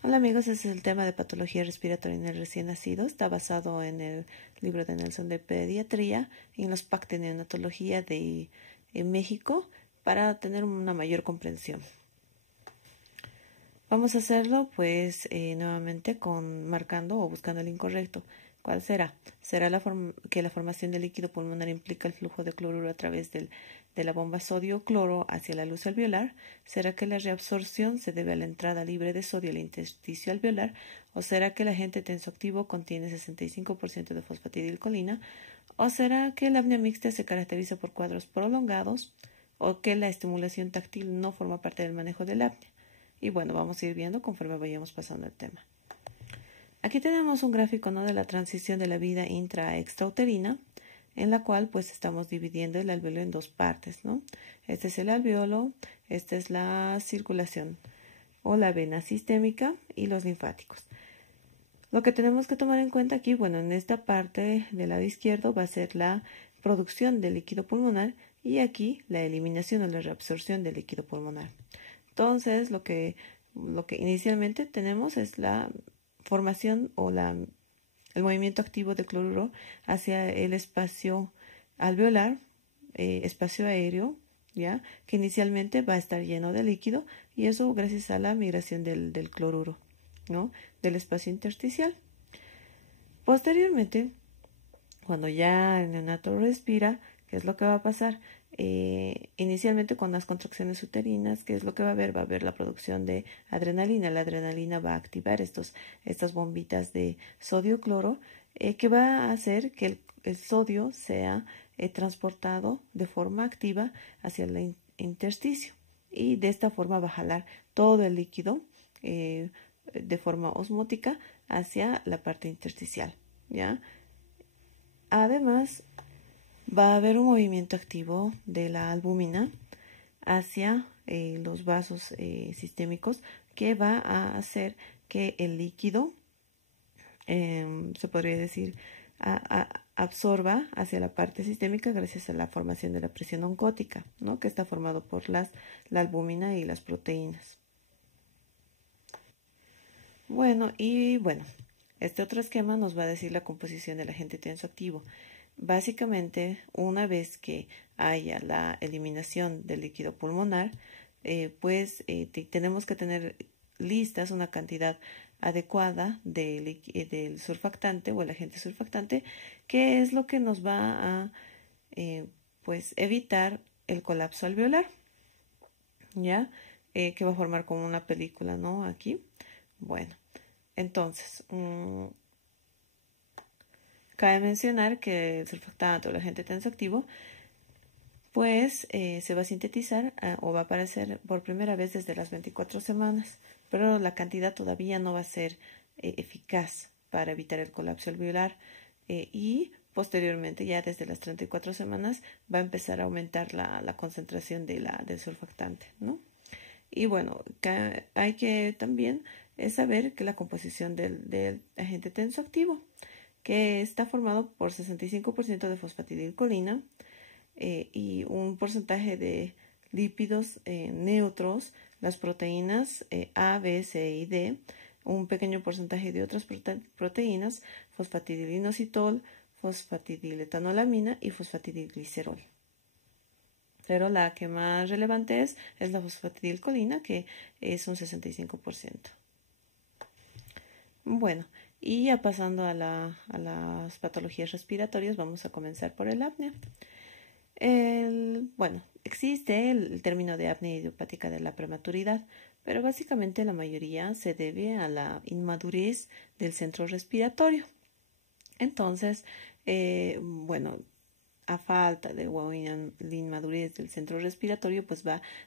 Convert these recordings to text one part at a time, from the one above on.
Hola amigos, este es el tema de patología respiratoria en el recién nacido. Está basado en el libro de Nelson de Pediatría y en los PAC de neonatología de México para tener una mayor comprensión. Vamos a hacerlo pues nuevamente marcando o buscando el incorrecto. ¿Cuál será? ¿Será que la formación de líquido pulmonar implica el flujo de cloruro a través de la bomba sodio-cloro hacia la luz alveolar? ¿Será que la reabsorción se debe a la entrada libre de sodio al intersticio alveolar? ¿O será que el agente tensoactivo contiene 65% de fosfatidilcolina? ¿O será que la apnea mixta se caracteriza por cuadros prolongados? ¿O que la estimulación táctil no forma parte del manejo del apnea? Y bueno, vamos a ir viendo conforme vayamos pasando el tema. Aquí tenemos un gráfico, ¿no?, de la transición de la vida intra a extrauterina, en la cual pues estamos dividiendo el alveolo en dos partes, ¿no? Este es el alveolo, esta es la circulación o la vena sistémica y los linfáticos. Lo que tenemos que tomar en cuenta aquí, bueno, en esta parte del lado izquierdo va a ser la producción de líquido pulmonar y aquí la eliminación o la reabsorción del líquido pulmonar. Entonces, lo que inicialmente tenemos es la formación o el movimiento activo de cloruro hacia el espacio alveolar, espacio aéreo, ¿ya?, que inicialmente va a estar lleno de líquido, y eso gracias a la migración del cloruro, ¿no?, del espacio intersticial. Posteriormente, cuando ya el neonato respira, ¿qué es lo que va a pasar? Inicialmente con las contracciones uterinas, ¿qué es lo que va a haber? Va a haber la producción de adrenalina. La adrenalina va a activar estas bombitas de sodio-cloro, que va a hacer que el sodio sea transportado de forma activa hacia el intersticio, y de esta forma va a jalar todo el líquido de forma osmótica hacia la parte intersticial, ¿ya? Además, va a haber un movimiento activo de la albúmina hacia los vasos sistémicos, que va a hacer que el líquido, se podría decir, absorba hacia la parte sistémica gracias a la formación de la presión oncótica, ¿no?, que está formado por la albúmina y las proteínas. Bueno, este otro esquema nos va a decir la composición del agente tensoactivo. Básicamente, una vez que haya la eliminación del líquido pulmonar, tenemos que tener listas una cantidad adecuada del surfactante o el agente surfactante, que es lo que nos va a evitar el colapso alveolar, ¿ya? Que va a formar como una película, ¿no?, aquí. Bueno, entonces, cabe mencionar que el surfactante o el agente tensoactivo se va a sintetizar o va a aparecer por primera vez desde las 24 semanas, pero la cantidad todavía no va a ser eficaz para evitar el colapso alveolar, y posteriormente, ya desde las 34 semanas, va a empezar a aumentar la concentración del surfactante, ¿no? Y bueno, hay que también saber que la composición del agente tensoactivo, que está formado por 65% de fosfatidilcolina y un porcentaje de lípidos neutros, las proteínas A, B, C y D, un pequeño porcentaje de otras proteínas, fosfatidilinositol, fosfatidiletoanolamina y fosfatidilglicerol. Pero la que más relevante es la fosfatidilcolina, que es un 65%. Bueno, y ya pasando a las patologías respiratorias, vamos a comenzar por el apnea. Existe el término de apnea idiopática de la prematuridad, pero básicamente la mayoría se debe a la inmadurez del centro respiratorio. Entonces, a falta de la inmadurez del centro respiratorio,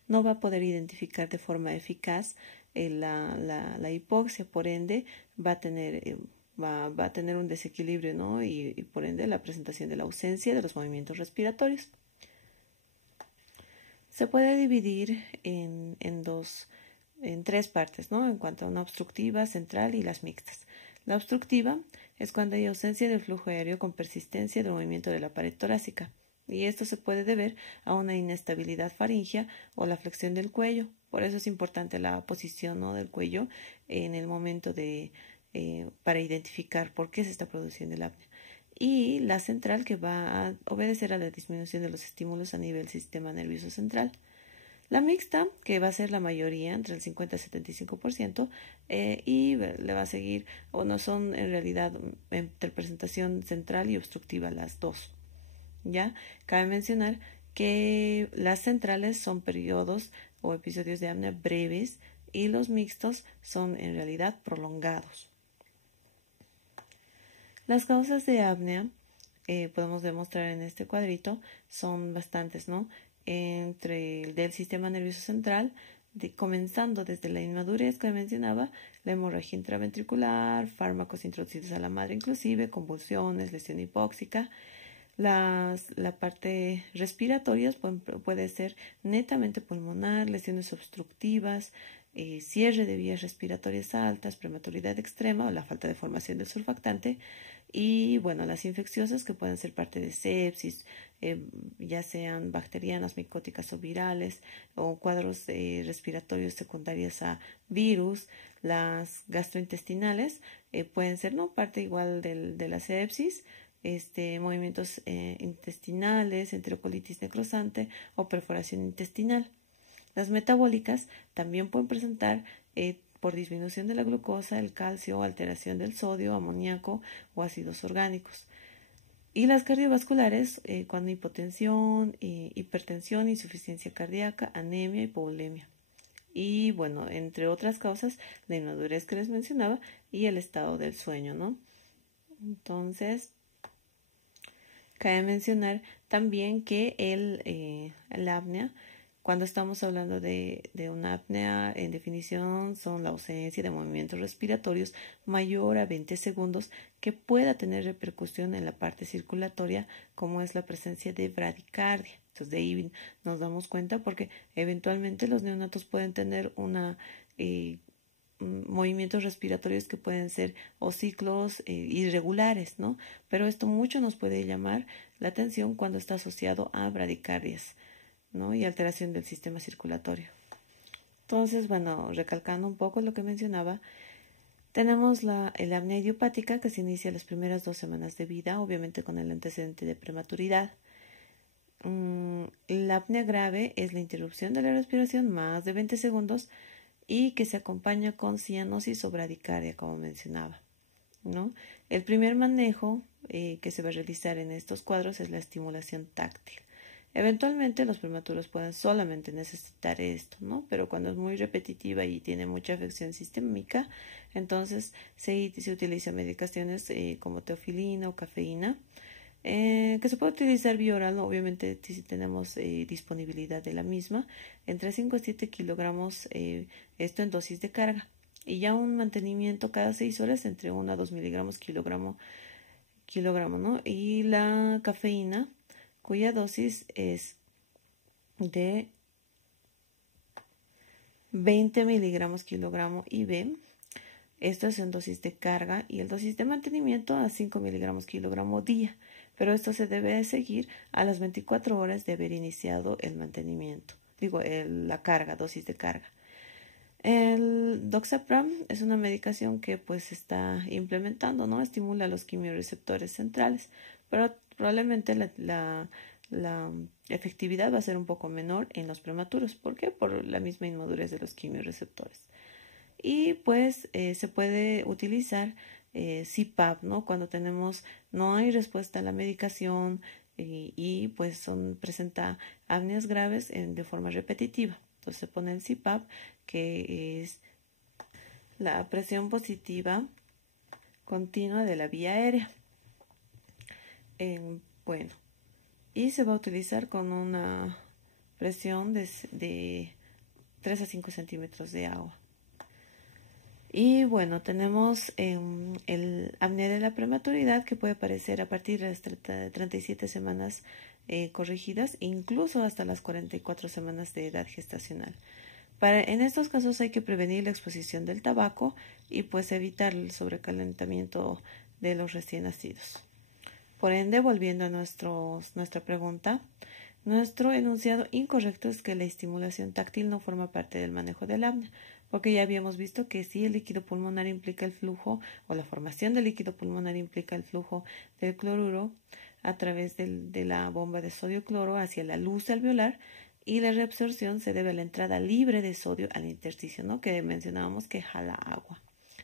no va a poder identificar de forma eficaz la hipoxia, por ende va a tener un desequilibrio, ¿no?, y por ende la presentación de la ausencia de los movimientos respiratorios. Se puede dividir en tres partes, ¿no?, en cuanto a una obstructiva, central y las mixtas. La obstructiva es cuando hay ausencia del flujo aéreo con persistencia del movimiento de la pared torácica. Y esto se puede deber a una inestabilidad faríngea o la flexión del cuello. Por eso es importante la posición, ¿no?, del cuello en el momento para identificar por qué se está produciendo el apnea. Y la central, que va a obedecer a la disminución de los estímulos a nivel sistema nervioso central. La mixta, que va a ser la mayoría, entre el 50 y 75%, y le va a seguir, o no, son en realidad entre presentación central y obstructiva las dos. ¿Ya? Cabe mencionar que las centrales son periodos o episodios de apnea breves y los mixtos son en realidad prolongados. Las causas de apnea, podemos demostrar en este cuadrito, son bastantes, ¿no? Entre el del sistema nervioso central, comenzando desde la inmadurez que mencionaba, la hemorragia intraventricular, fármacos introducidos a la madre inclusive, convulsiones, lesión hipóxica. La parte respiratoria puede ser netamente pulmonar, lesiones obstructivas, cierre de vías respiratorias altas, prematuridad extrema o la falta de formación del surfactante. Y bueno, las infecciosas, que pueden ser parte de sepsis, ya sean bacterianas, micóticas o virales, o cuadros respiratorios secundarios a virus. Las gastrointestinales pueden ser, ¿no?, parte igual de la sepsis, movimientos intestinales, enterocolitis necrosante o perforación intestinal. Las metabólicas también pueden presentar por disminución de la glucosa, el calcio, alteración del sodio, amoníaco o ácidos orgánicos. Y las cardiovasculares, cuando hipotensión, hipertensión, insuficiencia cardíaca, anemia, hipovolemia. Y bueno, entre otras causas, la inmadurez que les mencionaba y el estado del sueño, ¿no? Entonces, cabe mencionar también que la apnea, cuando estamos hablando de una apnea, en definición, son la ausencia de movimientos respiratorios mayor a 20 segundos que pueda tener repercusión en la parte circulatoria, como es la presencia de bradicardia. Entonces, de ahí nos damos cuenta, porque eventualmente los neonatos pueden tener movimientos respiratorios que pueden ser o ciclos irregulares, ¿no? Pero esto mucho nos puede llamar la atención cuando está asociado a bradicardias, ¿no?, y alteración del sistema circulatorio. Entonces, bueno, recalcando un poco lo que mencionaba, tenemos la apnea idiopática, que se inicia las primeras 2 semanas de vida, obviamente con el antecedente de prematuridad. La apnea grave es la interrupción de la respiración más de 20 segundos y que se acompaña con cianosis o bradicardia, como mencionaba, ¿no? El primer manejo que se va a realizar en estos cuadros es la estimulación táctil. Eventualmente los prematuros pueden solamente necesitar esto, ¿no? Pero cuando es muy repetitiva y tiene mucha afección sistémica, entonces se utiliza medicaciones como teofilina o cafeína, que se puede utilizar vía oral, ¿no? Obviamente si tenemos disponibilidad de la misma, entre 5 a 7 kilogramos, esto en dosis de carga, y ya un mantenimiento cada 6 horas entre 1 a 2 miligramos kilogramo, ¿no? Y la cafeína, cuya dosis es de 20 miligramos kilogramo IV. Esto es en dosis de carga, y el dosis de mantenimiento a 5 miligramos kilogramo día. Pero esto se debe seguir a las 24 horas de haber iniciado el mantenimiento. La carga, dosis de carga. El doxapram es una medicación que pues se está implementando, ¿no? Estimula los quimiorreceptores centrales, pero probablemente la efectividad va a ser un poco menor en los prematuros. ¿Por qué? Por la misma inmadurez de los quimiorreceptores. Y pues se puede utilizar CPAP, ¿no?, cuando no hay respuesta a la medicación y pues presenta apneas graves de forma repetitiva. Entonces se pone el CPAP, que es la presión positiva continua de la vía aérea. Bueno, y se va a utilizar con una presión de 3 a 5 centímetros de agua. Y bueno, tenemos el apnea de la prematuridad, que puede aparecer a partir de las 37 semanas corregidas, incluso hasta las 44 semanas de edad gestacional. En estos casos hay que prevenir la exposición del tabaco y pues evitar el sobrecalentamiento de los recién nacidos. Por ende, volviendo a nuestra pregunta, nuestro enunciado incorrecto es que la estimulación táctil no forma parte del manejo del apnea, porque ya habíamos visto que si el líquido pulmonar implica el flujo o la formación del líquido pulmonar implica el flujo del cloruro a través de la bomba de sodio-cloro hacia la luz alveolar, y la reabsorción se debe a la entrada libre de sodio al intersticio, ¿no? Que mencionábamos que jala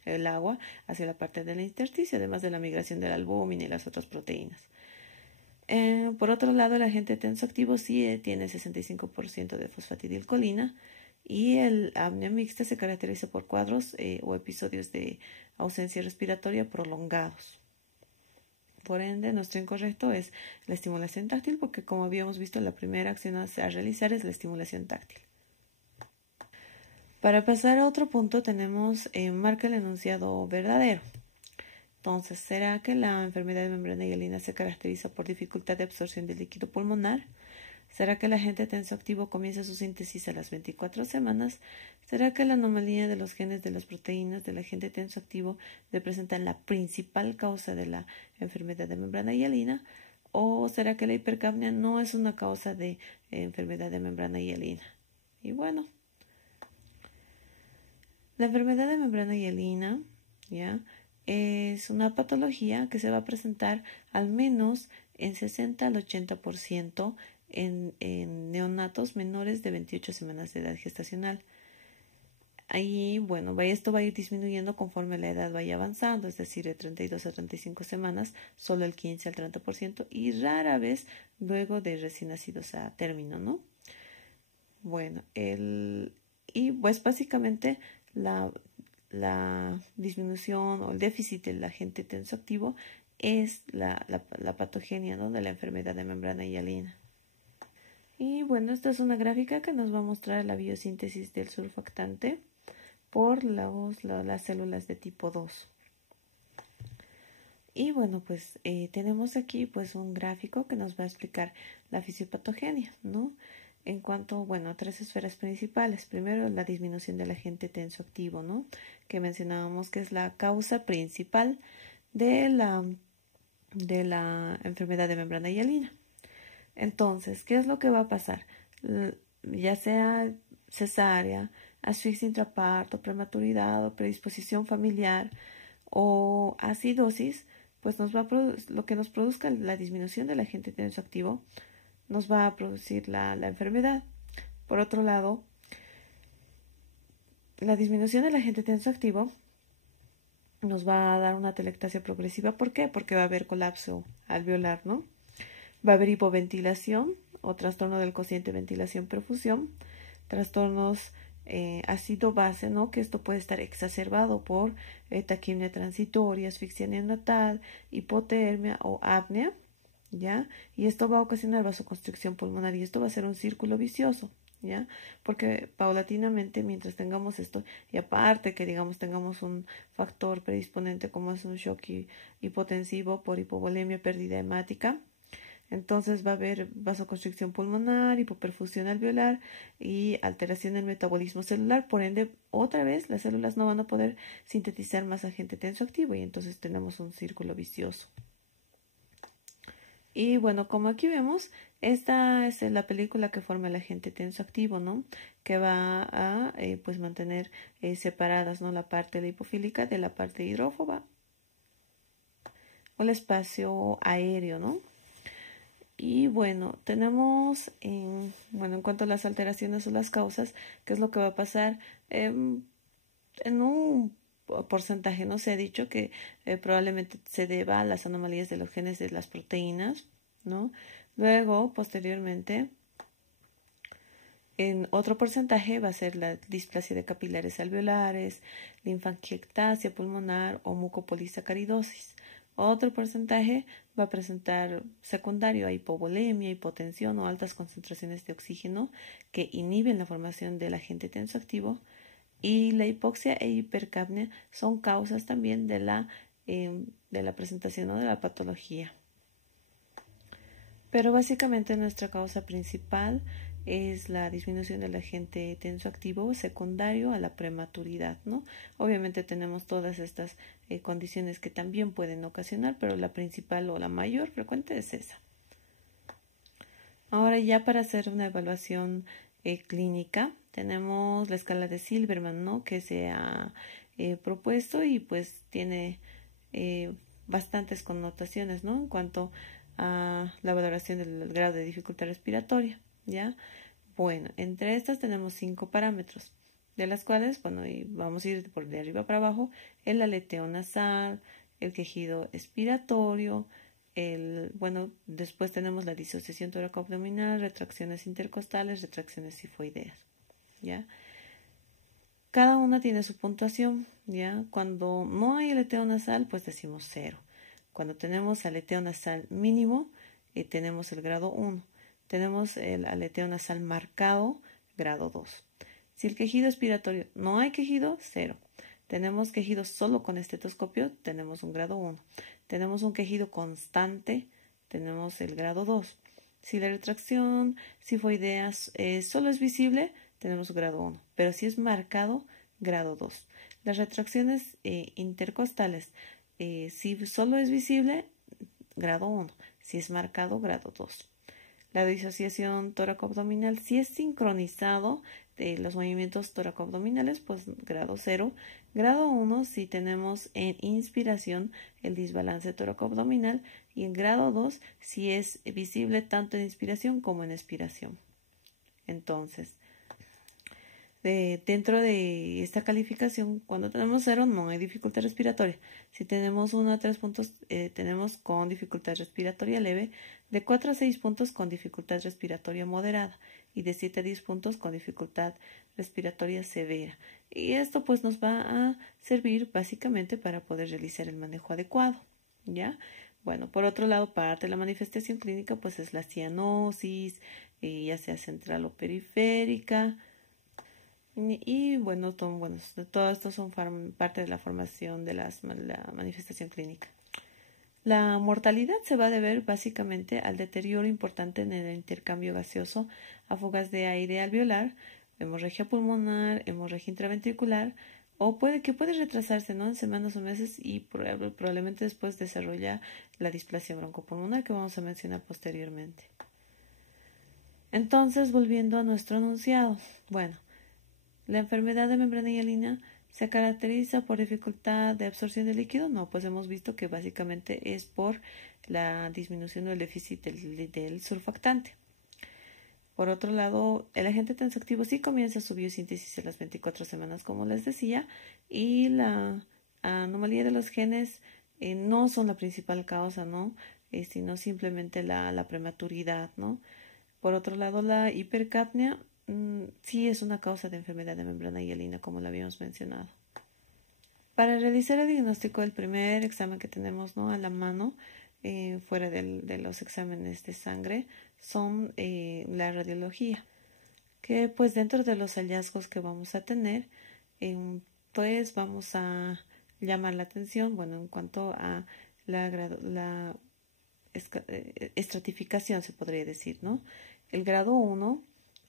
el agua hacia la parte del intersticio, además de la migración de la albúmina y las otras proteínas. Por otro lado, el agente tensoactivo sí tiene 65% de fosfatidilcolina, y el apnea mixta se caracteriza por cuadros o episodios de ausencia respiratoria prolongados. Por ende, nuestro incorrecto es la estimulación táctil, porque como habíamos visto, la primera acción a realizar es la estimulación táctil. Para pasar a otro punto tenemos marca el enunciado verdadero. Entonces, ¿será que la enfermedad de membrana hialina se caracteriza por dificultad de absorción del líquido pulmonar? ¿Será que el agente tensoactivo comienza su síntesis a las 24 semanas? ¿Será que la anomalía de los genes de las proteínas del agente tensoactivo representan la principal causa de la enfermedad de membrana hialina? ¿O será que la hipercapnia no es una causa de enfermedad de membrana hialina? Y bueno, la enfermedad de membrana hialina, ¿ya?, es una patología que se va a presentar al menos en 60 al 80% en neonatos menores de 28 semanas de edad gestacional. Ahí, bueno, esto va a ir disminuyendo conforme la edad vaya avanzando, es decir, de 32 a 35 semanas, solo el 15 al 30%, y rara vez luego de recién nacidos a término, ¿no? Bueno, y pues básicamente la disminución o el déficit del agente tensoactivo es la patogenia, ¿no?, de la enfermedad de membrana hialina. Y bueno, esta es una gráfica que nos va a mostrar la biosíntesis del surfactante por las células de tipo 2. Y bueno, pues tenemos aquí pues un gráfico que nos va a explicar la fisiopatogenia, ¿no?, en cuanto, bueno, a tres esferas principales. Primero, la disminución del agente tensoactivo, ¿no?, que mencionábamos que es la causa principal de la enfermedad de membrana hialina. Entonces, ¿qué es lo que va a pasar? Ya sea cesárea, asfixia intraparto, prematuridad o predisposición familiar o acidosis, pues lo que nos produzca la disminución del agente tensoactivo nos va a producir la enfermedad. Por otro lado, la disminución del agente tensoactivo nos va a dar una atelectasia progresiva. ¿Por qué? Porque va a haber colapso alveolar, ¿no? Va a haber hipoventilación o trastorno del cociente ventilación-perfusión, trastornos ácido-base, ¿no?, que esto puede estar exacerbado por taquimia transitoria, asfixia neonatal, hipotermia o apnea, ¿ya? Y esto va a ocasionar vasoconstricción pulmonar, y esto va a ser un círculo vicioso, ¿ya? Porque paulatinamente, mientras tengamos esto, y aparte que digamos tengamos un factor predisponente como es un shock hipotensivo por hipovolemia, pérdida hemática, entonces va a haber vasoconstricción pulmonar, hipoperfusión alveolar y alteración del metabolismo celular. Por ende, otra vez las células no van a poder sintetizar más agente tensoactivo, y entonces tenemos un círculo vicioso. Y bueno, como aquí vemos, esta es la película que forma el agente tensoactivo, ¿no?, que va a pues mantener separadas, ¿no?, la parte lipofílica de la parte hidrófoba o el espacio aéreo, ¿no? Y bueno, tenemos en cuanto a las alteraciones o las causas, ¿qué es lo que va a pasar? En un porcentaje, ¿no?, se ha dicho que probablemente se deba a las anomalías de los genes de las proteínas, ¿no? Luego, posteriormente, en otro porcentaje va a ser la displasia de capilares alveolares, linfangiectasia pulmonar o mucopolisacaridosis. Otro porcentaje va a presentar secundario a hipovolemia, hipotensión o altas concentraciones de oxígeno que inhiben la formación del agente tensoactivo, y la hipoxia e hipercapnia son causas también de la presentación, ¿no?, de la patología. Pero básicamente nuestra causa principal es la disminución del agente tensoactivo secundario a la prematuridad, ¿no? Obviamente tenemos todas estas condiciones que también pueden ocasionar, pero la principal o la mayor frecuente es esa. Ahora ya para hacer una evaluación clínica tenemos la escala de Silverman, ¿no? Que se ha propuesto y pues tiene bastantes connotaciones, ¿no? En cuanto a la valoración del grado de dificultad respiratoria, ¿ya? Bueno, entre estas tenemos 5 parámetros, de las cuales, bueno, y vamos a ir por de arriba para abajo, el aleteo nasal, el quejido expiratorio, después tenemos la disociación tóraco-abdominal, retracciones intercostales, retracciones sifoideas, ¿ya? Cada una tiene su puntuación, ¿ya? Cuando no hay aleteo nasal, pues decimos 0. Cuando tenemos aleteo nasal mínimo, tenemos el grado 1. Tenemos el aleteo nasal marcado, grado 2. Si el quejido expiratorio no hay quejido, 0. Tenemos quejido solo con estetoscopio, tenemos un grado 1. Tenemos un quejido constante, tenemos el grado 2. Si la retracción sifoidea solo es visible, tenemos grado 1, pero si es marcado, grado 2. Las retracciones intercostales, si solo es visible, grado 1, si es marcado, grado 2. La disociación tóraco-abdominal, si es sincronizado de los movimientos tóraco-abdominales, pues grado 0. Grado 1, si tenemos en inspiración el desbalance tóraco-abdominal, y en grado 2, si es visible tanto en inspiración como en expiración. Entonces, dentro de esta calificación, cuando tenemos 0 no hay dificultad respiratoria. Si tenemos 1 a 3 puntos, tenemos con dificultad respiratoria leve, de 4 a 6 puntos con dificultad respiratoria moderada y de 7 a 10 puntos con dificultad respiratoria severa. Y esto pues nos va a servir básicamente para poder realizar el manejo adecuado, ¿ya? Bueno, por otro lado, parte de la manifestación clínica pues es la cianosis, ya sea central o periférica. Y bueno, todo esto son parte de la formación de la manifestación clínica. La mortalidad se va a deber básicamente al deterioro importante en el intercambio gaseoso a fugas de aire alveolar, hemorragia pulmonar, hemorragia intraventricular, o puede retrasarse, ¿no? En semanas o meses y probablemente después desarrolla la displasia broncopulmonar que vamos a mencionar posteriormente. Entonces, volviendo a nuestro enunciado, bueno, ¿la enfermedad de membrana hialina se caracteriza por dificultad de absorción de líquido? No, pues hemos visto que básicamente es por la disminución del déficit del surfactante. Por otro lado, el agente tensoactivo sí comienza su biosíntesis a las 24 semanas, como les decía, y la anomalía de los genes no son la principal causa, ¿no? Sino simplemente la prematuridad, ¿no? Por otro lado, la hipercapnia sí es una causa de enfermedad de membrana hialina, como lo habíamos mencionado. Para realizar el diagnóstico, el primer examen que tenemos, ¿no?, a la mano, fuera de los exámenes de sangre, son la radiología, que pues dentro de los hallazgos que vamos a tener, pues vamos a llamar la atención, bueno, en cuanto a la estratificación, se podría decir, ¿no? El grado 1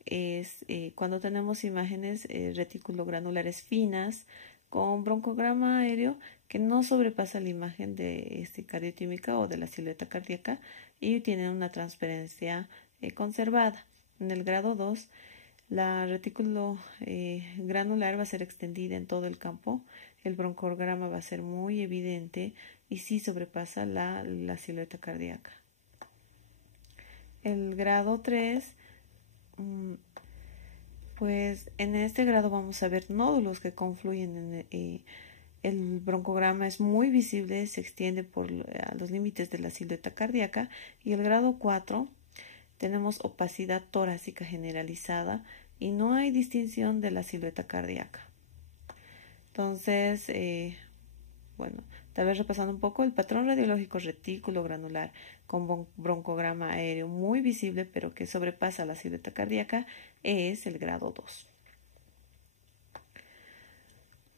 es cuando tenemos imágenes reticulogranulares finas con broncograma aéreo que no sobrepasa la imagen de cardiotímica o de la silueta cardíaca y tiene una transparencia conservada. En el grado 2, la retículo granular va a ser extendida en todo el campo, el broncograma va a ser muy evidente y sí sobrepasa la silueta cardíaca. El grado 3, pues en este grado vamos a ver nódulos que confluyen en el broncograma es muy visible, se extiende a los límites de la silueta cardíaca. Y el grado 4 tenemos opacidad torácica generalizada y no hay distinción de la silueta cardíaca. Entonces, bueno, tal vez repasando un poco, el patrón radiológico retículo granular con broncograma aéreo muy visible pero que sobrepasa la silueta cardíaca es el grado 2.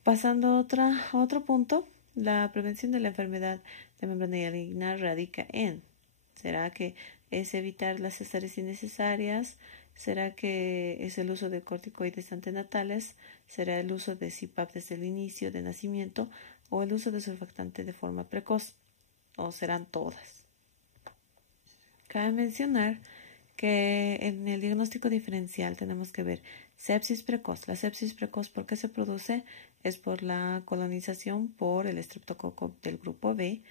Pasando a otro punto, la prevención de la enfermedad de membrana hialina radica en, ¿será que es evitar las cesáreas innecesarias. ¿Será que es el uso de corticoides antenatales? ¿Será el uso de CPAP desde el inicio de nacimiento o el uso de surfactante de forma precoz? ¿O serán todas? Cabe mencionar que en el diagnóstico diferencial tenemos que ver sepsis precoz. La sepsis precoz, ¿por qué se produce? Es por la colonización por el estreptococo del grupo B,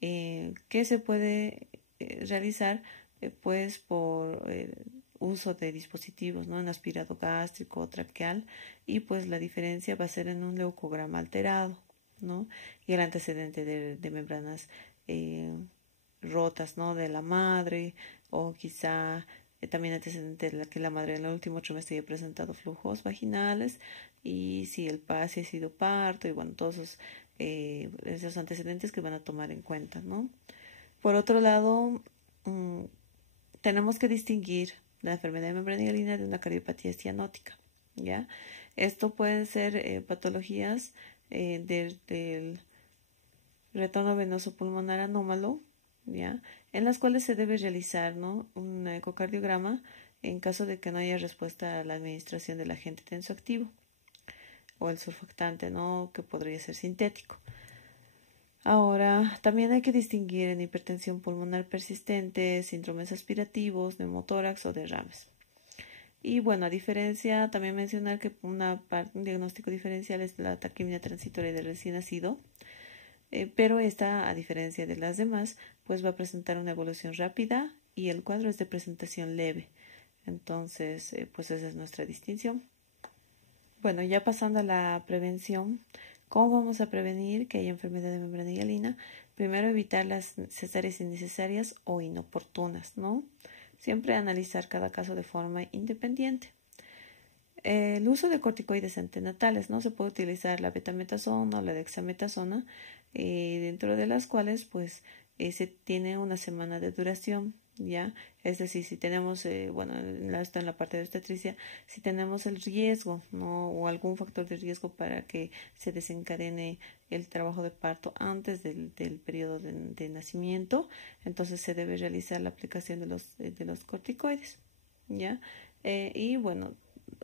que se puede realizar pues por uso de dispositivos, ¿no? En aspirado gástrico o traqueal, y pues la diferencia va a ser en un leucograma alterado, ¿no? Y el antecedente de membranas rotas, ¿no? De la madre, o quizá también antecedente de que la madre en el último trimestre haya presentado flujos vaginales, y si el pase ha sido parto, y bueno, todos esos antecedentes que van a tomar en cuenta, ¿no? Por otro lado, tenemos que distinguir la enfermedad de membrana hialina de una cardiopatía cianótica, ¿ya? Esto pueden ser patologías del retorno venoso pulmonar anómalo, ¿ya? En las cuales se debe realizar, ¿no? Un ecocardiograma en caso de que no haya respuesta a la administración del agente tensoactivo o el surfactante, ¿no? Que podría ser sintético. Ahora, también hay que distinguir en hipertensión pulmonar persistente, síndromes aspirativos, neumotórax o derrames. Y bueno, a diferencia, también mencionar que un diagnóstico diferencial es la taquimia transitoria del recién nacido, pero esta, a diferencia de las demás, pues va a presentar una evolución rápida y el cuadro es de presentación leve. Entonces, pues esa es nuestra distinción. Bueno, ya pasando a la prevención, ¿cómo vamos a prevenir que haya enfermedad de membrana hialina? Primero, evitar las cesáreas innecesarias o inoportunas, ¿no? Siempre analizar cada caso de forma independiente. El uso de corticoides antenatales, ¿no? Se puede utilizar la betametasona o la dexametasona, dentro de las cuales, pues, se tiene una semana de duración, ¿ya? Es decir, si tenemos, bueno, esto en la parte de obstetricia, si tenemos el riesgo, ¿no? O algún factor de riesgo para que se desencadene el trabajo de parto antes del periodo de nacimiento, entonces se debe realizar la aplicación de los corticoides, ¿ya? Y bueno,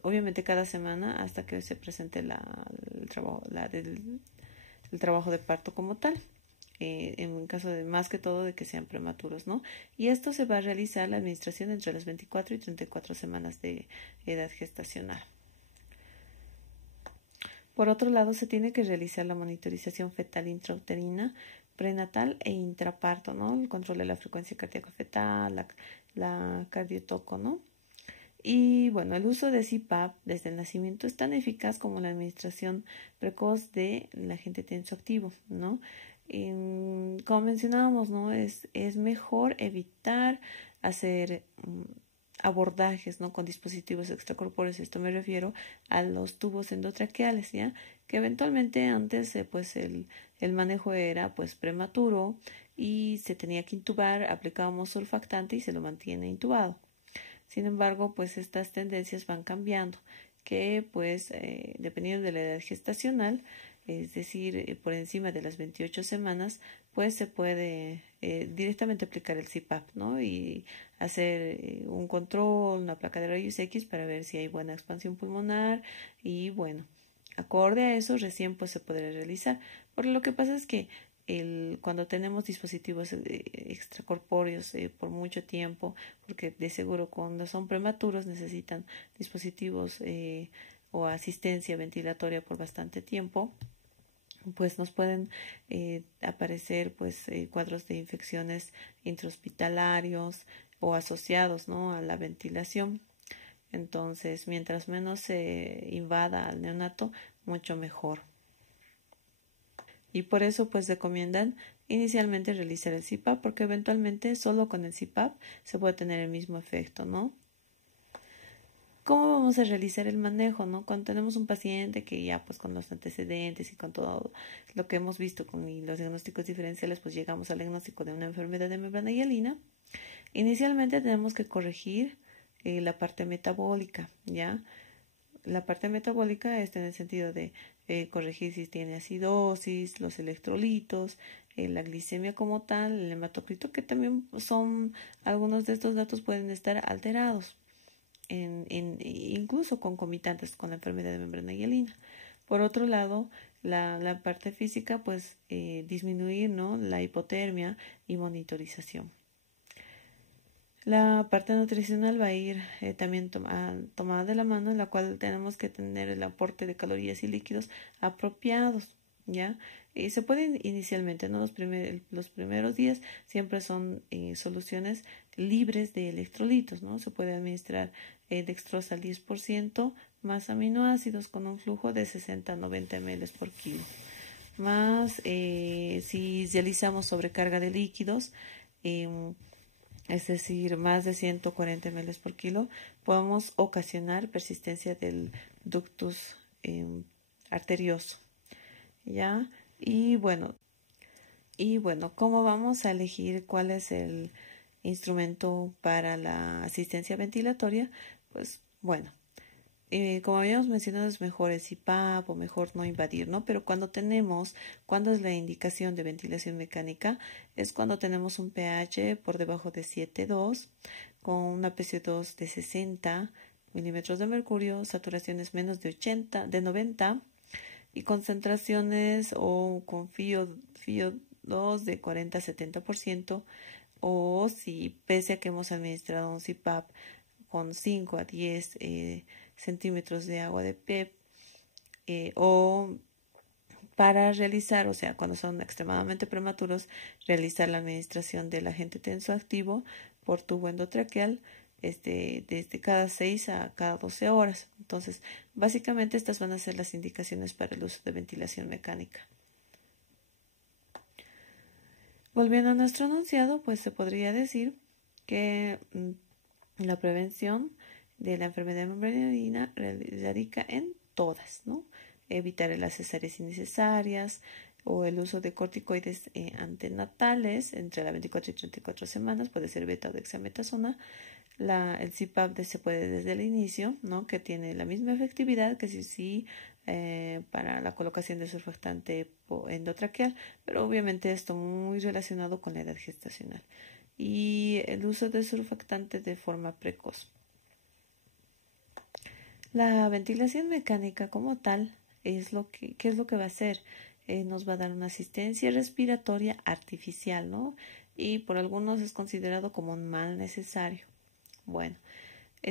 obviamente cada semana hasta que se presente el trabajo de parto como tal, en caso de más que todo de que sean prematuros, ¿no? Y esto se va a realizar la administración entre las 24 y 34 semanas de edad gestacional. Por otro lado, se tiene que realizar la monitorización fetal intrauterina, prenatal e intraparto, ¿no? El control de la frecuencia cardíaca fetal, la cardiotoco, ¿no? Y bueno, el uso de CPAP desde el nacimiento es tan eficaz como la administración precoz de agente tensoactivo, ¿no? Como mencionábamos, ¿no? Es mejor evitar hacer abordajes, ¿no? Con dispositivos extracorpóreos. Esto me refiero a los tubos endotraqueales, ¿ya? Que eventualmente antes, pues el manejo era pues prematuro y se tenía que intubar, aplicábamos surfactante y se lo mantiene intubado. Sin embargo, pues estas tendencias van cambiando, que pues dependiendo de la edad gestacional, es decir, por encima de las 28 semanas, pues se puede directamente aplicar el CPAP, ¿no? Y hacer un control, una placa de rayos X para ver si hay buena expansión pulmonar y bueno, acorde a eso recién pues se podrá realizar. Por lo que pasa es que cuando tenemos dispositivos extracorpóreos por mucho tiempo, porque de seguro cuando son prematuros necesitan dispositivos o asistencia ventilatoria por bastante tiempo, pues nos pueden aparecer pues cuadros de infecciones intrahospitalarios o asociados, ¿no? A la ventilación. Entonces, mientras menos se invada al neonato, mucho mejor. Y por eso pues recomiendan inicialmente realizar el CPAP, porque eventualmente solo con el CPAP se puede tener el mismo efecto, ¿no? ¿Cómo vamos a realizar el manejo, no? Cuando tenemos un paciente que ya pues con los antecedentes y con todo lo que hemos visto con los diagnósticos diferenciales, pues llegamos al diagnóstico de una enfermedad de membrana hialina. Inicialmente tenemos que corregir la parte metabólica, ¿ya? La parte metabólica está en el sentido de corregir si tiene acidosis, los electrolitos, la glicemia como tal, el hematocrito, que también son, algunos de estos datos pueden estar alterados, incluso concomitantes con la enfermedad de membrana hialina. Por otro lado, la parte física, pues disminuir, ¿no?, la hipotermia y monitorización. La parte nutricional va a ir también tomada de la mano, en la cual tenemos que tener el aporte de calorías y líquidos apropiados, ¿ya? Se pueden inicialmente, ¿no? Los primeros días siempre son soluciones libres de electrolitos, ¿no? Se puede administrar dextrosa al 10% más aminoácidos con un flujo de 60 a 90 ml por kilo. Más si realizamos sobrecarga de líquidos, es decir, más de 140 ml por kilo, podemos ocasionar persistencia del ductus arterioso, ¿ya? Y bueno, ¿cómo vamos a elegir cuál es el instrumento para la asistencia ventilatoria? Pues bueno, como habíamos mencionado, es mejor el CPAP o mejor no invadir, ¿no? Pero cuando es la indicación de ventilación mecánica, es cuando tenemos un pH por debajo de 7,2, con una PCO2 de 60 milímetros de mercurio, saturaciones menos de 90 y concentraciones o con FiO2 de 40 a 70%, o si pese a que hemos administrado un CPAP con 5 a 10 centímetros de agua de PEP, o para realizar, o sea, cuando son extremadamente prematuros, realizar la administración del agente tensoactivo por tubo endotraqueal desde cada 6 a cada 12 horas. Entonces, básicamente estas van a ser las indicaciones para el uso de ventilación mecánica. Volviendo a nuestro enunciado, pues se podría decir que la prevención de la enfermedad de membrana hialina radica en todas, ¿no? Evitar las cesáreas innecesarias o el uso de corticoides antenatales entre las 24 y 34 semanas, puede ser beta o dexametasona. El CPAP se puede desde el inicio, ¿no?, que tiene la misma efectividad que si para la colocación de surfactante endotraqueal, pero obviamente esto muy relacionado con la edad gestacional, y el uso de surfactante de forma precoz. La ventilación mecánica como tal ¿qué es lo que va a hacer? Nos va a dar una asistencia respiratoria artificial, ¿no? Y por algunos es considerado como un mal necesario. Bueno,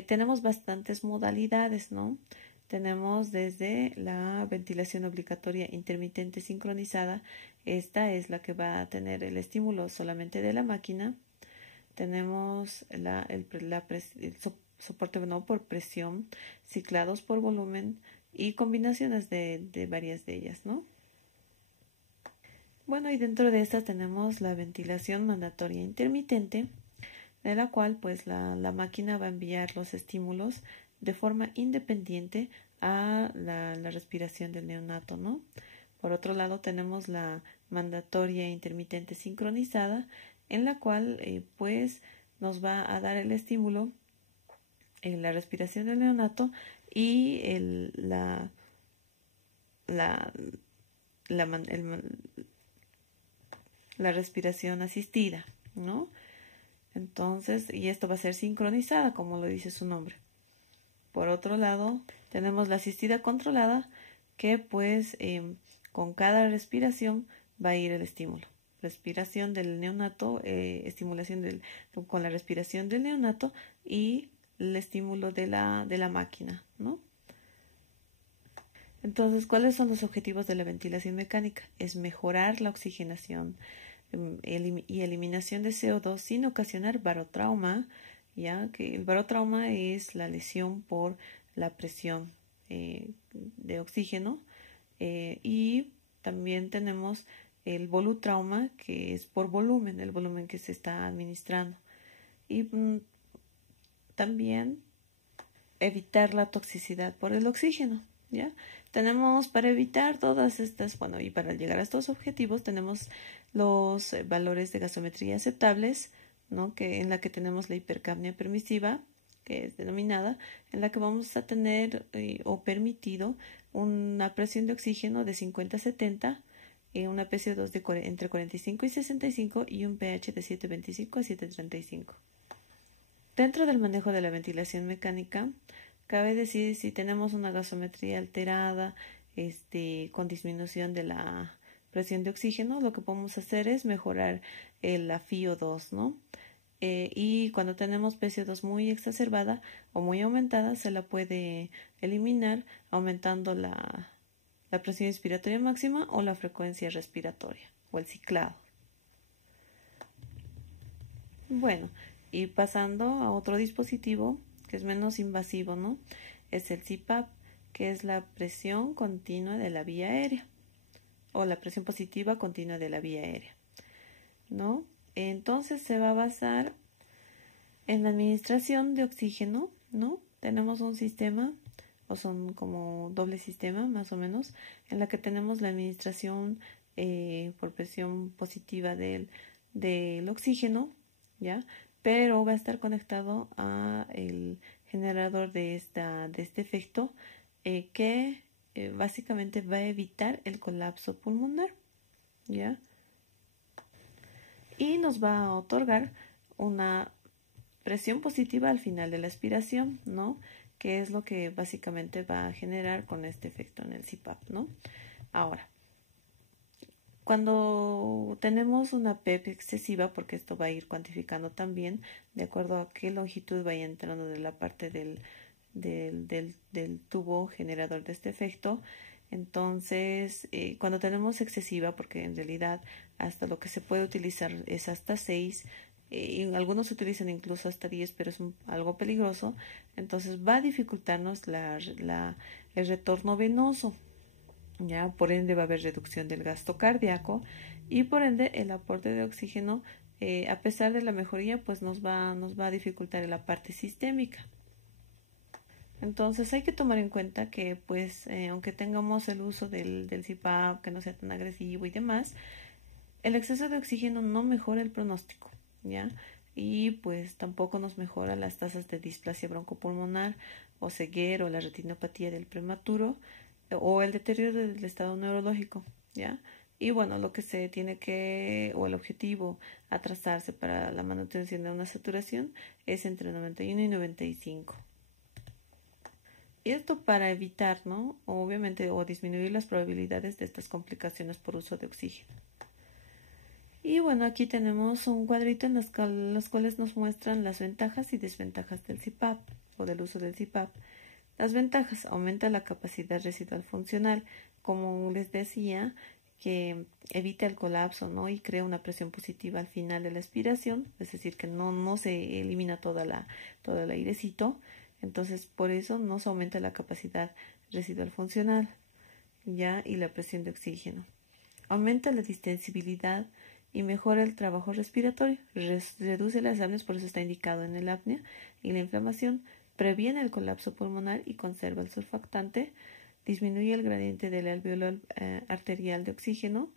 tenemos bastantes modalidades, ¿no? Tenemos desde la ventilación obligatoria intermitente sincronizada. Esta es la que va a tener el estímulo solamente de la máquina. Tenemos el soporte, ¿no?, por presión, ciclados por volumen y combinaciones de varias de ellas, ¿no? Bueno, y dentro de estas tenemos la ventilación mandatoria intermitente, de la cual pues la máquina va a enviar los estímulos de forma independiente a la respiración del neonato, ¿no? Por otro lado tenemos la mandatoria intermitente sincronizada, en la cual pues nos va a dar el estímulo en la respiración del neonato y la respiración asistida, ¿no? Entonces, y esto va a ser sincronizada, como lo dice su nombre. Por otro lado, tenemos la asistida controlada, que pues con cada respiración va a ir el estímulo. Respiración del neonato, estimulación con la respiración del neonato y el estímulo de la máquina, ¿no? Entonces, ¿cuáles son los objetivos de la ventilación mecánica? Es mejorar la oxigenación y eliminación de CO2 sin ocasionar barotrauma, ya que el barotrauma es la lesión por la presión de oxígeno, y también tenemos el volutrauma, que es por volumen, el volumen que se está administrando, y también evitar la toxicidad por el oxígeno, ¿ya? Tenemos para evitar todas estas, bueno, y para llegar a estos objetivos tenemos los valores de gasometría aceptables, ¿no?, en la que tenemos la hipercapnia permisiva, que es denominada, en la que vamos a tener o permitido una presión de oxígeno de 50 a 70 una PCO2 entre 45 y 65 y un pH de 7.25 a 7.35. Dentro del manejo de la ventilación mecánica, cabe decir si tenemos una gasometría alterada, con disminución de la presión de oxígeno, lo que podemos hacer es mejorar la FiO2, ¿no? Y cuando tenemos PCO2 muy exacerbada o muy aumentada, se la puede eliminar aumentando la presión inspiratoria máxima o la frecuencia respiratoria o el ciclado. Bueno, y pasando a otro dispositivo que es menos invasivo, ¿no? Es el CPAP, que es la presión continua de la vía aérea o la presión positiva continua de la vía aérea, ¿no? Entonces se va a basar en la administración de oxígeno, ¿no? Tenemos un sistema, o son como doble sistema más o menos, en la que tenemos la administración por presión positiva del oxígeno, ¿ya? Pero va a estar conectado a el generador de este efecto que básicamente va a evitar el colapso pulmonar, ¿ya? Y nos va a otorgar una presión positiva al final de la aspiración, ¿no? Que es lo que básicamente va a generar con este efecto en el CPAP, ¿no? Ahora, cuando tenemos una PEP excesiva, porque esto va a ir cuantificando también, de acuerdo a qué longitud vaya entrando de la parte del tubo generador de este efecto, entonces cuando tenemos excesiva, porque en realidad hasta lo que se puede utilizar es hasta 6, y algunos utilizan incluso hasta 10, pero es algo peligroso, entonces va a dificultarnos el retorno venoso. Ya, por ende va a haber reducción del gasto cardíaco y por ende el aporte de oxígeno, a pesar de la mejoría, pues nos va a dificultar en la parte sistémica. Entonces hay que tomar en cuenta que pues aunque tengamos el uso del CPAP, que no sea tan agresivo y demás, el exceso de oxígeno no mejora el pronóstico, ¿ya? Y pues tampoco nos mejora las tasas de displasia broncopulmonar o ceguera o la retinopatía del prematuro o el deterioro del estado neurológico, ¿ya? Y bueno, lo que se tiene o el objetivo a trazarse para la manutención de una saturación es entre 91 y 95. Y esto para evitar, ¿no? Obviamente, o disminuir las probabilidades de estas complicaciones por uso de oxígeno. Y bueno, aquí tenemos un cuadrito en los cuales nos muestran las ventajas y desventajas del CPAP o del uso del CPAP. Las ventajas: aumenta la capacidad residual funcional, como les decía, que evita el colapso, ¿no? Y crea una presión positiva al final de la aspiración, es decir, que no se elimina todo el airecito, entonces por eso no se aumenta la capacidad residual funcional, ¿ya? Y la presión de oxígeno. Aumenta la distensibilidad y mejora el trabajo respiratorio, reduce las apneas, por eso está indicado en el apnea, y la inflamación, previene el colapso pulmonar y conserva el surfactante, disminuye el gradiente del alveolo arterial de oxígeno,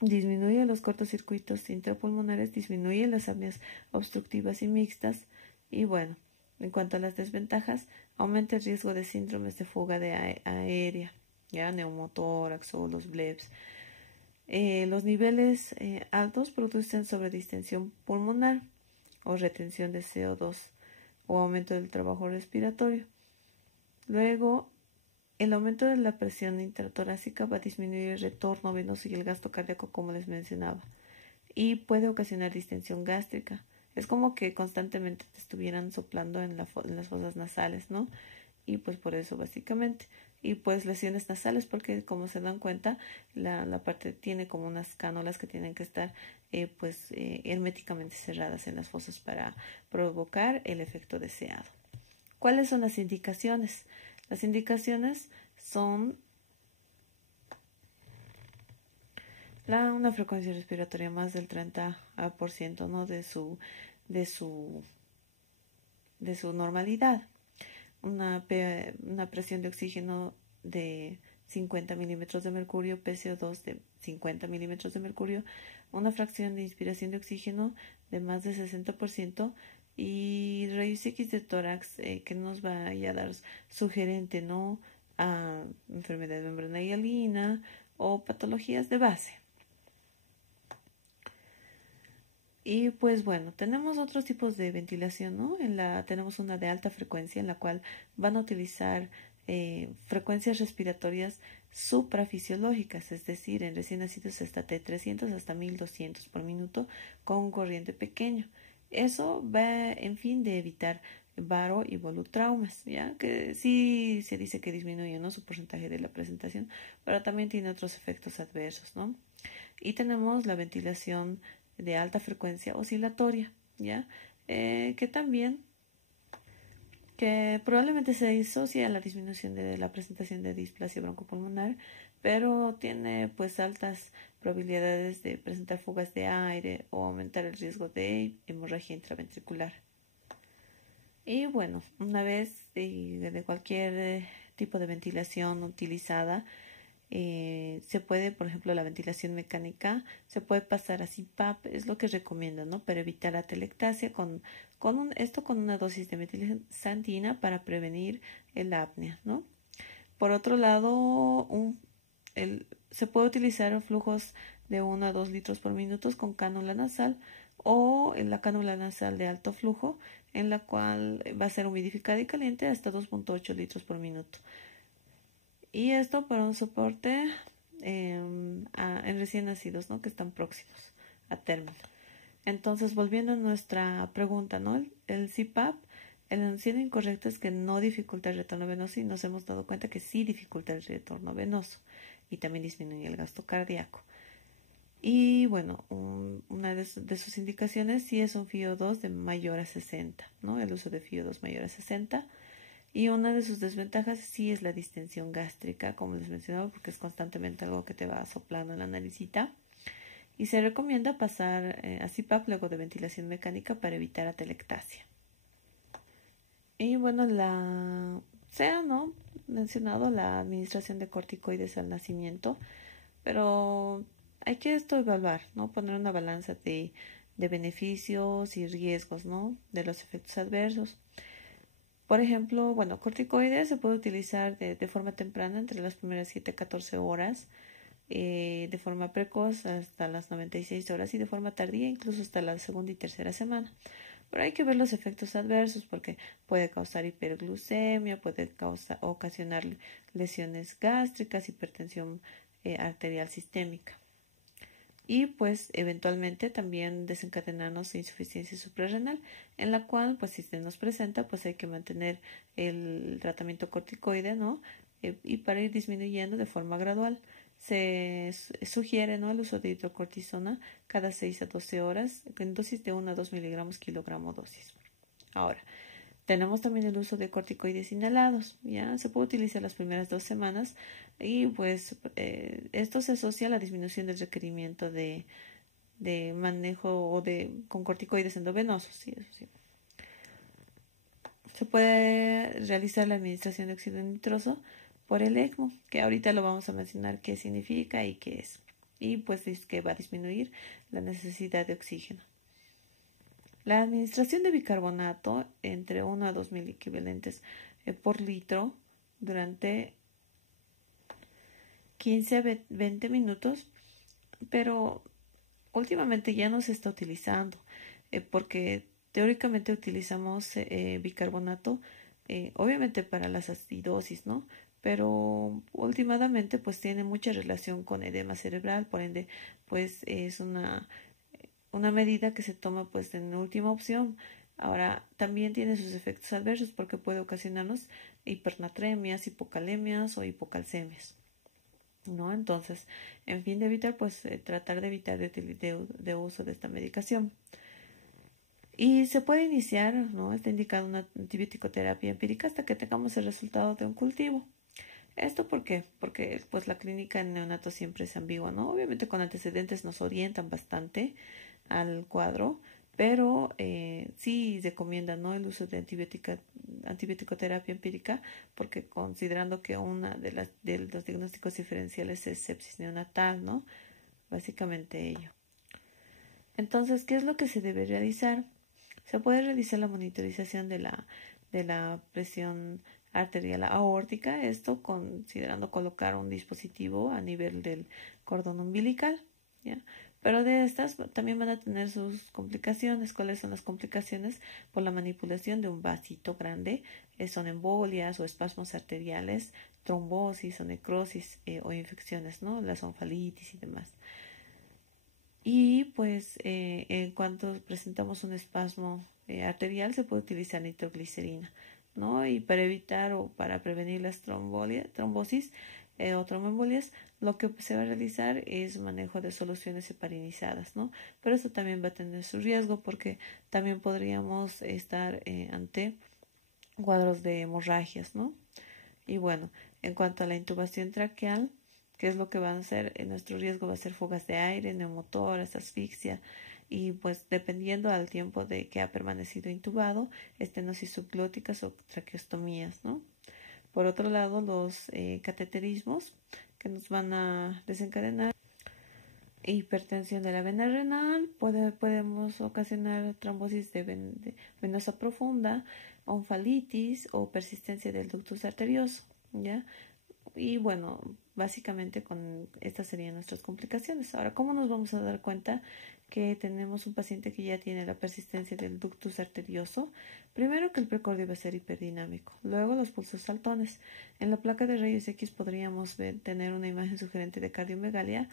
disminuye los cortocircuitos intrapulmonares, disminuye las apneas obstructivas y mixtas, y bueno, en cuanto a las desventajas, aumenta el riesgo de síndromes de fuga aérea, ya neumotórax o los bleps. Los niveles altos producen sobredistensión pulmonar o retención de CO2 o aumento del trabajo respiratorio. Luego, el aumento de la presión intratorácica va a disminuir el retorno venoso y el gasto cardíaco, como les mencionaba, y puede ocasionar distensión gástrica. Es como que constantemente te estuvieran soplando en las fosas nasales, ¿no? Y pues por eso básicamente. Y pues lesiones nasales, porque como se dan cuenta, la parte tiene como unas cánulas que tienen que estar herméticamente cerradas en las fosas para provocar el efecto deseado. ¿Cuáles son las indicaciones? Las indicaciones son una frecuencia respiratoria más del 30%, ¿no? de su normalidad. Una presión de oxígeno de 50 milímetros de mercurio, PCO2 de 50 milímetros de mercurio, una fracción de inspiración de oxígeno de más de 60% y rayos X de tórax que nos va a dar sugerente, ¿no? A enfermedad de membrana hialina o patologías de base. Y pues bueno, tenemos otros tipos de ventilación, ¿no? Tenemos una de alta frecuencia en la cual van a utilizar frecuencias respiratorias suprafisiológicas, es decir, en recién nacidos hasta de 300 hasta 1200 por minuto con un corriente pequeño. Eso va en fin de evitar varo y volutraumas, ya que sí se dice que disminuye, ¿no?, su porcentaje de la presentación, pero también tiene otros efectos adversos, ¿no? Y tenemos la ventilación de alta frecuencia oscilatoria, ya que también que probablemente se disocia a la disminución de la presentación de displasia broncopulmonar, pero tiene pues altas probabilidades de presentar fugas de aire o aumentar el riesgo de hemorragia intraventricular. Y bueno, una vez de cualquier tipo de ventilación utilizada, se puede, por ejemplo, la ventilación mecánica, se puede pasar a CPAP, es lo que recomiendo, ¿no? Para evitar la atelectasia con una dosis de metilxantina para prevenir el apnea, ¿no? Por otro lado, se puede utilizar flujos de 1 a 2 litros por minuto con cánula nasal o en la cánula nasal de alto flujo, en la cual va a ser humidificada y caliente hasta 2.8 litros por minuto. Y esto para un soporte en recién nacidos, ¿no?, que están próximos a término. Entonces, volviendo a nuestra pregunta, ¿no? El CPAP, el enunciado incorrecto es que no dificulta el retorno venoso y nos hemos dado cuenta que sí dificulta el retorno venoso y también disminuye el gasto cardíaco. Y bueno, una de sus indicaciones sí es un FiO2 de mayor a 60, ¿no? El uso de FiO2 mayor a 60. Y una de sus desventajas sí es la distensión gástrica, como les mencionaba, porque es constantemente algo que te va soplando en la naricita. Y se recomienda pasar a CPAP luego de ventilación mecánica para evitar atelectasia. Y bueno, ¿no?, mencionado la administración de corticoides al nacimiento, pero hay que evaluar, ¿no? Poner una balanza de beneficios y riesgos, ¿no?, de los efectos adversos. Por ejemplo, bueno, corticoides se puede utilizar de forma temprana entre las primeras 7 a 14 horas, de forma precoz hasta las 96 horas y de forma tardía incluso hasta la segunda y tercera semana. Pero hay que ver los efectos adversos porque puede causar hiperglucemia, puede ocasionar lesiones gástricas, hipertensión arterial sistémica. Y pues eventualmente también desencadenarnos insuficiencia suprarrenal, en la cual pues si se nos presenta pues hay que mantener el tratamiento corticoide, ¿no? Y para ir disminuyendo de forma gradual. Se sugiere, ¿no?, el uso de hidrocortisona cada 6 a 12 horas en dosis de 1 a 2 miligramos kilogramo dosis. Ahora, tenemos también el uso de corticoides inhalados, ¿ya? Se puede utilizar las primeras 2 semanas y pues esto se asocia a la disminución del requerimiento de manejo con corticoides endovenosos, ¿sí? Eso sí. Se puede realizar la administración de óxido nitroso por el ECMO, que ahorita lo vamos a mencionar qué significa y qué es. Y pues es que va a disminuir la necesidad de oxígeno. La administración de bicarbonato entre 1 a 2 mil equivalentes por litro durante 15 a 20 minutos, pero últimamente ya no se está utilizando porque teóricamente utilizamos bicarbonato obviamente para las acidosis, ¿no? Pero últimamente pues tiene mucha relación con edema cerebral, por ende pues es una medida que se toma pues en última opción. Ahora también tiene sus efectos adversos porque puede ocasionarnos hipernatremias, hipocalemias o hipocalcemias, ¿no? Entonces, en fin de evitar, pues tratar de evitar de uso de esta medicación. Y se puede iniciar, ¿no? Está indicada una antibiótico terapia empírica hasta que tengamos el resultado de un cultivo. ¿Esto por qué? Porque pues la clínica en neonatos siempre es ambigua, ¿no? Obviamente con antecedentes nos orientan bastante al cuadro, pero sí recomienda, ¿no?, el uso de antibiótico-terapia empírica, porque considerando que una de los diagnósticos diferenciales es sepsis neonatal, ¿no? Básicamente ello. Entonces, ¿qué es lo que se debe realizar? Se puede realizar la monitorización de de la presión arterial aórtica, esto considerando colocar un dispositivo a nivel del cordón umbilical, ¿ya? Pero de estas también van a tener sus complicaciones. ¿Cuáles son las complicaciones? Por la manipulación de un vasito grande, son embolias o espasmos arteriales, trombosis o necrosis o infecciones, ¿no? Las onfalitis y demás. Y pues en cuanto presentamos un espasmo arterial se puede utilizar nitroglicerina, ¿no? Y para evitar o para prevenir las trombosis o tromboembolias, lo que se va a realizar es manejo de soluciones heparinizadas, ¿no? Pero eso también va a tener su riesgo porque también podríamos estar ante cuadros de hemorragias, ¿no? Y bueno, en cuanto a la intubación traqueal, ¿qué es lo que van a hacer? Nuestro riesgo va a ser fugas de aire, neumotoras, asfixia y pues dependiendo al tiempo de que ha permanecido intubado, estenosis subglóticas o traqueostomías, ¿no? Por otro lado, los cateterismos que nos van a desencadenar hipertensión de la vena renal, podemos ocasionar trombosis venosa profunda, onfalitis o persistencia del ductus arterioso, ¿ya? Y bueno, básicamente con estas serían nuestras complicaciones. Ahora, ¿cómo nos vamos a dar cuenta que tenemos un paciente que ya tiene la persistencia del ductus arterioso? Primero que el precordio va a ser hiperdinámico, luego los pulsos saltones. En la placa de rayos X podríamos tener una imagen sugerente de cardiomegalia,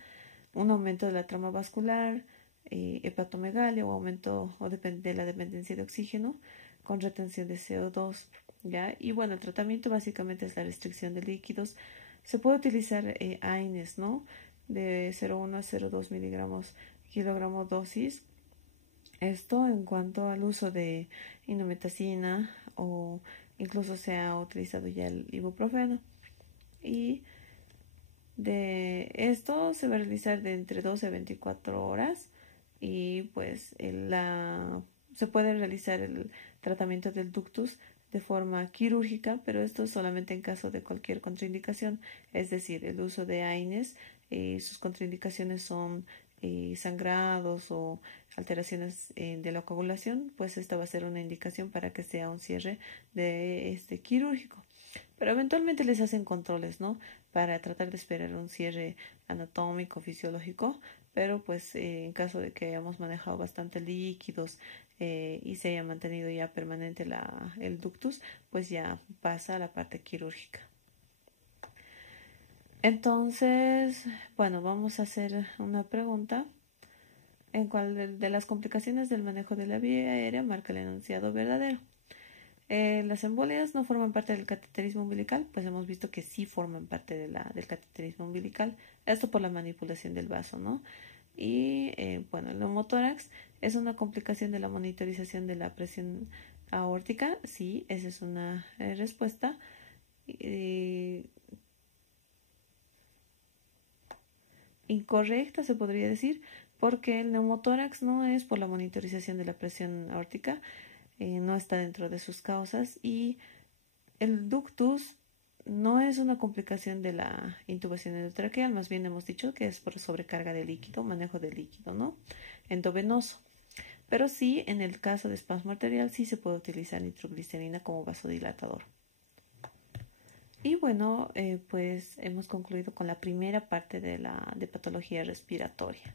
un aumento de la trama vascular, hepatomegalia o aumento de la dependencia de oxígeno con retención de CO2, ¿ya? Y bueno, el tratamiento básicamente es la restricción de líquidos. Se puede utilizar AINES, ¿no? De 0,1 a 0,2 miligramos kilogramo dosis. Esto en cuanto al uso de indometacina o incluso se ha utilizado ya el ibuprofeno. Y de esto se va a realizar de entre 12 a 24 horas y pues se puede realizar el tratamiento del ductus de forma quirúrgica, pero esto solamente en caso de cualquier contraindicación, es decir, el uso de AINES, sus contraindicaciones son sangrados o alteraciones de la coagulación, pues esta va a ser una indicación para que sea un cierre de este quirúrgico. Pero eventualmente les hacen controles, ¿no? Para tratar de esperar un cierre anatómico, fisiológico, pero pues en caso de que hayamos manejado bastante líquidos y se haya mantenido ya permanente el ductus, pues ya pasa a la parte quirúrgica. Entonces, bueno, vamos a hacer una pregunta. ¿En cuál de las complicaciones del manejo de la vía aérea marca el enunciado verdadero? Las embolias no forman parte del cateterismo umbilical, pues hemos visto que sí forman parte del cateterismo umbilical, esto por la manipulación del vaso, ¿no? Y bueno, el neumotórax es una complicación de la monitorización de la presión aórtica, sí, esa es una respuesta. Incorrecta se podría decir, porque el neumotórax no es por la monitorización de la presión aórtica, no está dentro de sus causas y el ductus no es una complicación de la intubación endotraqueal, más bien hemos dicho que es por sobrecarga de líquido, manejo de líquido, ¿no? Endovenoso. Pero sí, en el caso de espasmo arterial sí se puede utilizar nitroglicerina como vasodilatador. Y bueno, pues hemos concluido con la primera parte de patología respiratoria.